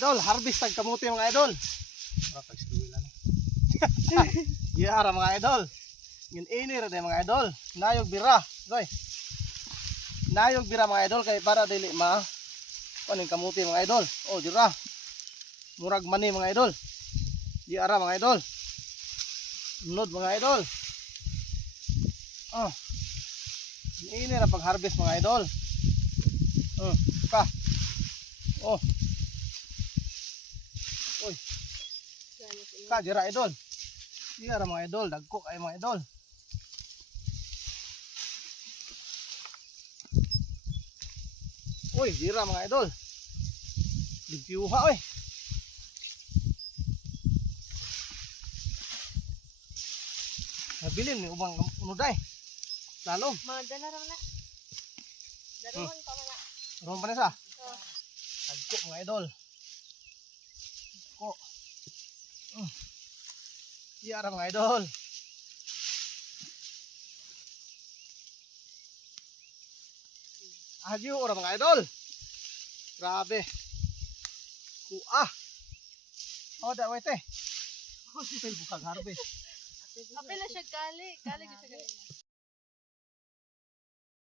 idol, harvest tag kamuti mga idol. Para pag siluwilan. Yara mga idol. Yun inir de mga idol. Nayog bira, goy. Nayog bira mga idol kay para dili ma kuning kamuti mga idol. Oh, dira. Murag mani mga idol. Yara mga idol. Unod mga idol. Oh. Ini na pag-harvest mga idol. Pa. Oh. Oy. Ka dira idol. Dira mga idol, dagko kay mga idol. Oy, dira mga idol. Limpyuha oy. Nabilin ni ubang unuday. Lalom. Madala raw na. Daruhan pa man na. Ron pa na sa. Dagko mga idol. Dagko. Dira mga idol. Adyo ora mga idol. Grabe. Kuah. Oh, da wete. Oh, sipil bukag harvest. Apil na siya gali. Gali siya gali.